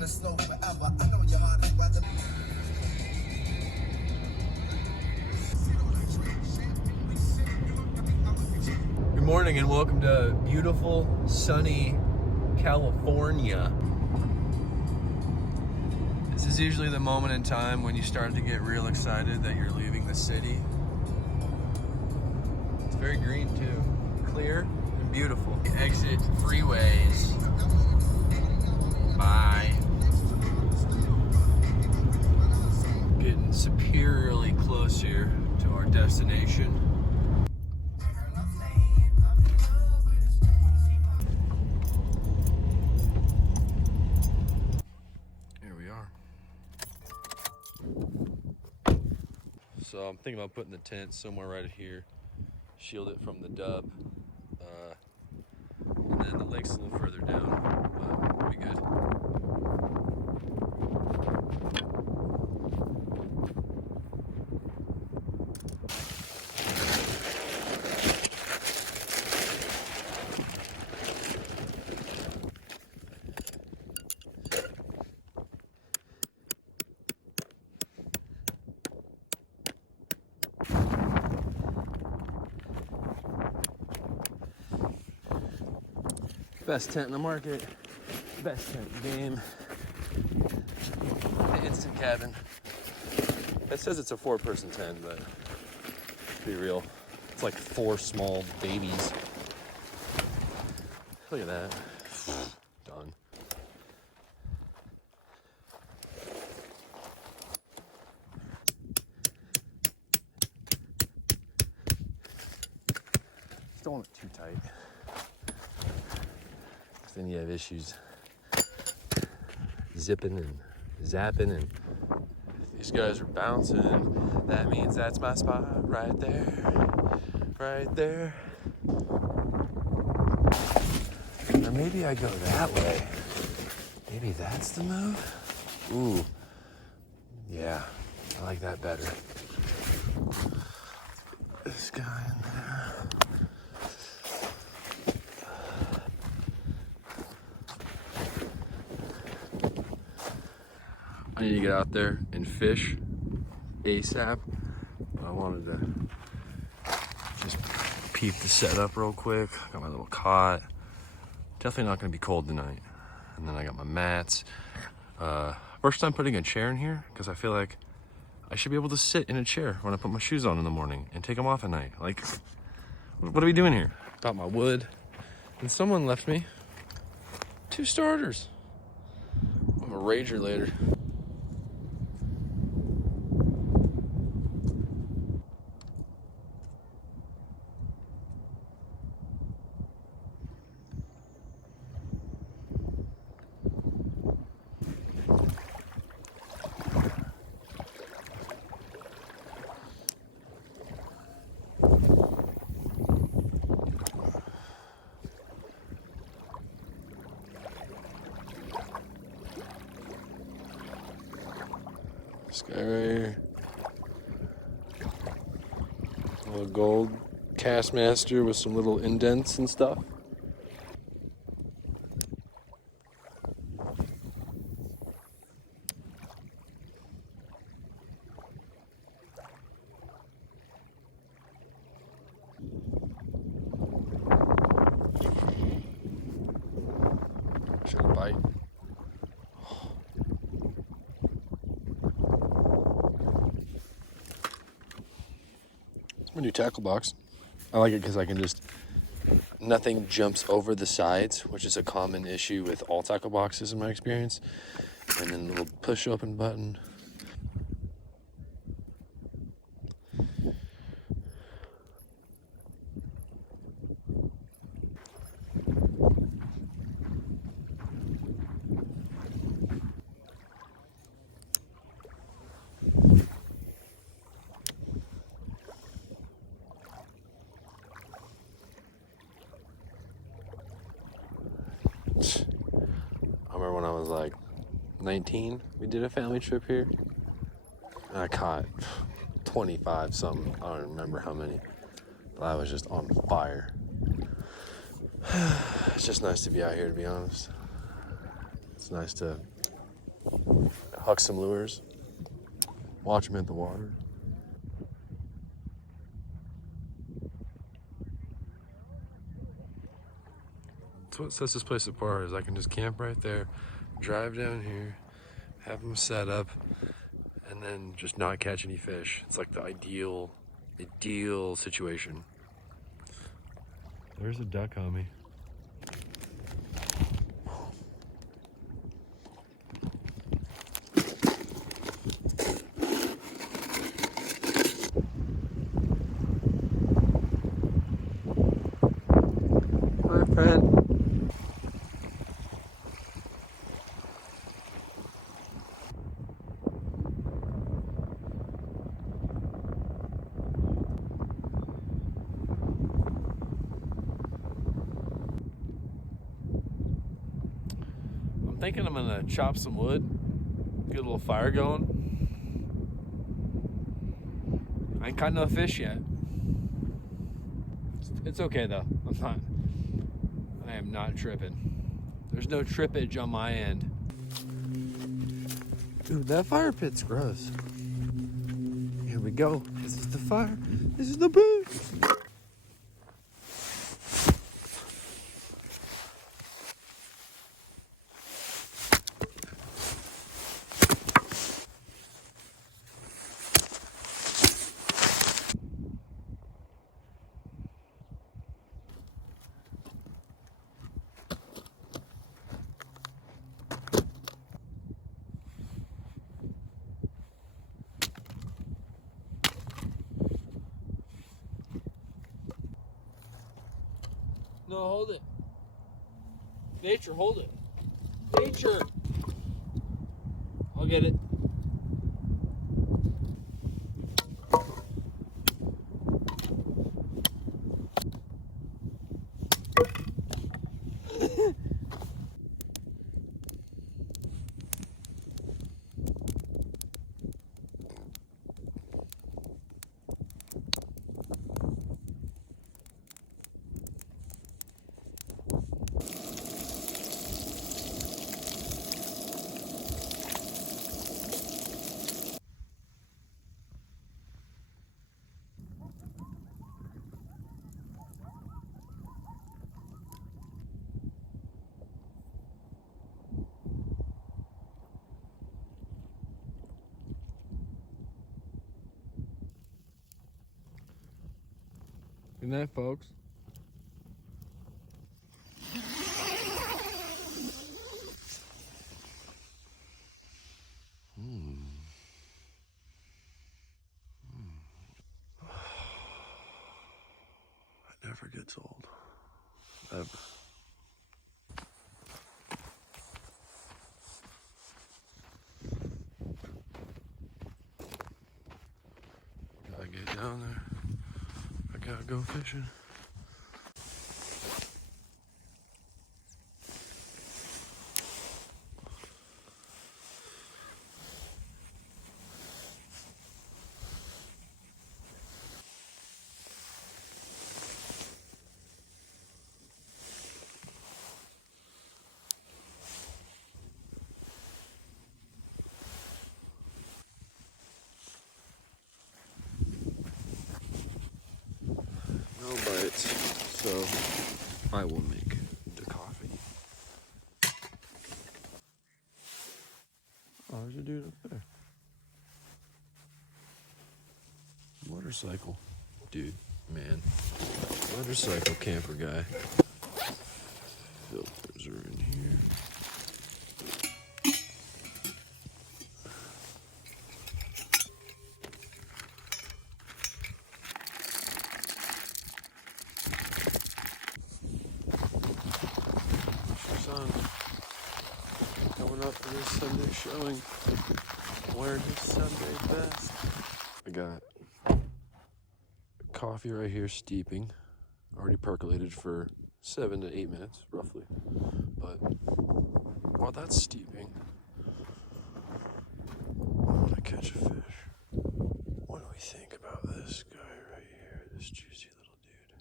in the snow forever. I know your heart is weather. Good morning and welcome to beautiful, sunny California. This is usually the moment in time when you start to get real excited that you're leaving the city. It's very green too, clear and beautiful. Exit freeways. Bye. Getting superiorly closer to our destination. So I'm thinking about putting the tent somewhere right here, shield it from the dub, and then the lake's a little further down, but it'll be good. Best tent in the market, best tent in the game, the instant cabin. It says it's a 4-person tent, but to be real, it's like 4 small babies. Look at that. Done. Just don't want it too tight. Then you have issues zipping and zapping, and these guys are bouncing. That means that's my spot right there, right there. Or maybe I go that way. Maybe that's the move. Ooh, yeah, I like that better. This guy in there. I need to get out there and fish ASAP. I wanted to just peep the setup real quick. Got my little cot. Definitely not gonna be cold tonight. And then I got my mats. First time putting a chair in here because I feel like I should be able to sit in a chair when I put my shoes on in the morning and take them off at night. Like, what are we doing here? Got my wood. And someone left me 2 starters. I'm a rager later. This guy right here. A little gold Castmaster with some little indents and stuff. Should bite. My new tackle box. I like it because I can just, nothing jumps over the sides, which is a common issue with all tackle boxes in my experience. And then a little push open button. I remember when I was like 19, we did a family trip here. And I caught 25 something. I don't remember how many. But I was just on fire. It's just nice to be out here, to be honest. It's nice to Huck some lures. Watch them hit the water. That's what sets this place apart, is I can just camp right there, drive down here, have them set up, and then just not catch any fish. It's like the ideal situation. There's a duck on me. My friend. I'm thinking I'm gonna chop some wood, get a little fire going. I ain't caught no fish yet. It's okay though. I am not tripping. There's no trippage on my end. Dude, that fire pit's gross. Here we go. This is the fire. This is the boot. No, hold it. Nature, hold it. Nature. I'll get it. Good night, folks. It never gets old. Ever. Gotta get down there. I gotta go fishing. No bites, so I will make the coffee. Oh, there's a dude up there. Motorcycle. Dude, man. Motorcycle camper guy. Filters are in here. Sun going up for this Sunday showing. Wearing his Sunday best. I got coffee right here steeping. Already percolated for 7 to 8 minutes, roughly. But while that's steeping, I want to catch a fish. What do we think about this guy right here? This juicy little dude.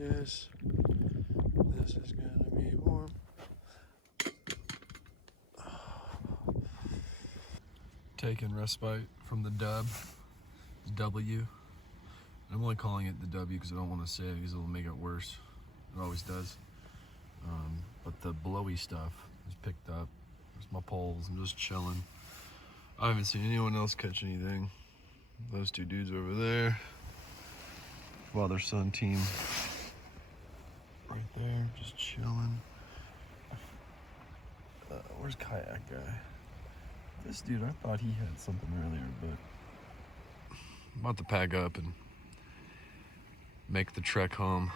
Yes, this is gonna be warm. Taking respite from the dub, W. I'm only calling it the W because I don't want to say it because it'll make it worse. It always does. But the blowy stuff is picked up. There's my poles. I'm just chilling. I haven't seen anyone else catch anything. Those two dudes over there. Father-son team. Right there, just chilling. Where's kayak guy? This dude, I thought he had something earlier, but I'm about to pack up and make the trek home.